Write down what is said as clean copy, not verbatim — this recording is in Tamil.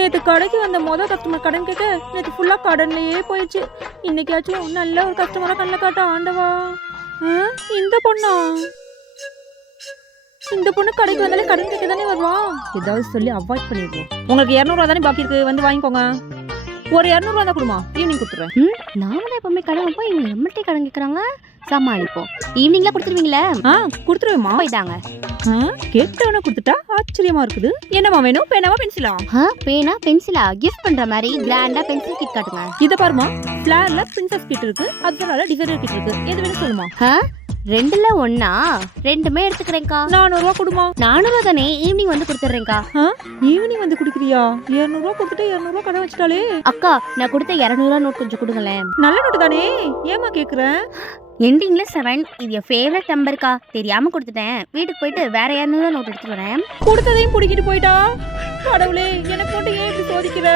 நேத்து கடைக்கு வந்த கஸ்டமர் கடன் கேட்க நேத்து ஃபுல்லா கடன்லயே போயிடுச்சு. இன்னைக்காச்சும் நல்ல ஒரு கஸ்டமரா கண்ணில் காட்ட ஆண்டவா. இந்த பொண்ணா? இந்த பொண்ணு கடைக்கு வந்தாலே கடன் கேட்க தானே வருவா. ஏதாவது சொல்லி அவாய்ட் பண்ணிடுவோம். உங்களுக்கு 200 தானே பாக்கி இருக்கு, வந்து வாங்கிக்கோங்க. ஒரு 200 தான் கொடுமா, ஈவினிங் கொடுத்துறேன். நாம எப்பவுமே கடன் வைப்போம், இவங்க நம்மள்ட்டே கடன் கேட்கறாங்க. சமாளிப்போம். ஈவினிங்ல கொடுத்துருவீங்களா? கொடுத்துருவேமா. போய்தாங்க. கேட்டவன கொடுத்துட்டா ஆச்சரியமா இருக்குது. என்னமா வேணும்? பேனாவா பென்சிலா? பேனா பென்சிலா? கிஃப்ட் பண்ற மாதிரி கிராண்டா பென்சில் கிட் காட்டுங்க. இத பாருமா, ஃபிளார்ல பிரின்சஸ் கிட் இருக்கு, அதனால டிசைனர் கிட் இருக்கு. எது வேணும் சொல்லுமா. ரெண்டுல ஒண்ணா? ரெண்டுமே எடுத்துக்கிறேன்க்கா. 400 ரூபா கொடுமா. 400 தானே, ஈவினிங் வந்து கொடுத்துறேன்க்கா. ஈவினிங் வந்து குடுக்குறியா? 200 ரூபா கொடுத்துட்டு 200 ரூபா கடன் வச்சிட்டாலே. அக்கா, நான் கொடுத்த 200 நோட் கொஞ்சம் கொடுங்களேன். நல்ல நோட்டு தானே, ஏமா கேக்குறேன்? எண்டிங்ல 7. இது என் ஃபேவரட் நம்பர்க்கா. தெரியாம கொடுத்துட்டேன். வீட்டுக்கு போயிட்டு வேற 200 நோட் எடுத்துட்டு வரேன். கொடுத்ததையும் புடிக்கிட்டு போயிட்டா. கடவுளே, எனக்கு மட்டும் ஏன் இப்படி சோதிக்கிற?